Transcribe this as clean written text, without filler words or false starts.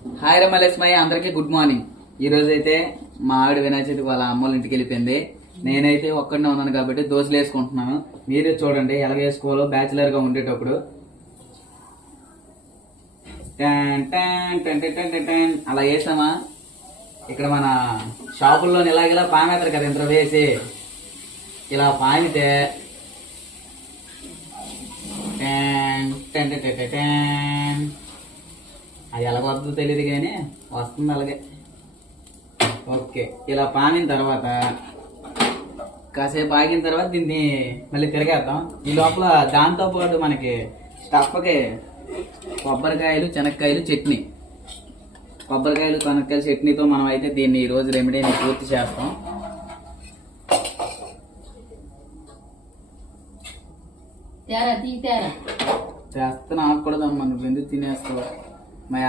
Hi రమలేస్మయ్య, అందరికీ good morning. ఈ రోజు అయితే మా ఆవిడ వినాయక చవితి వాళ్ళ అమ్మోళ్ళ ఇంటికి వెళ్ళిపోయింది. నేనైతే ఒక్కడనే ఉన్నాను కాబట్టి దోశలు వేసుకుంటున్నాను. మీరే చూడండి ఎలా వేసుకోవాలో బ్యాచిలర్ గా ఉండేటప్పుడు. టన్ టన్ టన్ టన్ టన్ టన్ అలా వేసామా. ఇక్కడ మన షాపుల్లో ఇలాగ పామేస్తారు కదా ఇంత వేసి ఇలా పామితే టన్ టన్ టన్ టన్ టన్ అది ఎలా వస్తుందో తెలియదు కానీ వస్తుంది అలాగే. ఓకే, ఇలా పామిన తర్వాత కాసేపు ఆగిన తర్వాత దీన్ని మళ్ళీ తిరగేద్దాం. ఈ లోపల దాంతో పాటు మనకి స్టఫ్కి కొబ్బరికాయలు, శనక్కాయలు, చట్నీ. కొబ్బరికాయలు, శనక్కాయలు చట్నీతో మనం అయితే దీన్ని ఈరోజు రెమెడీని పూర్తి చేస్తాం. చేస్తే నాకు కూడా మనం ఎందుకు తినేస్తావు.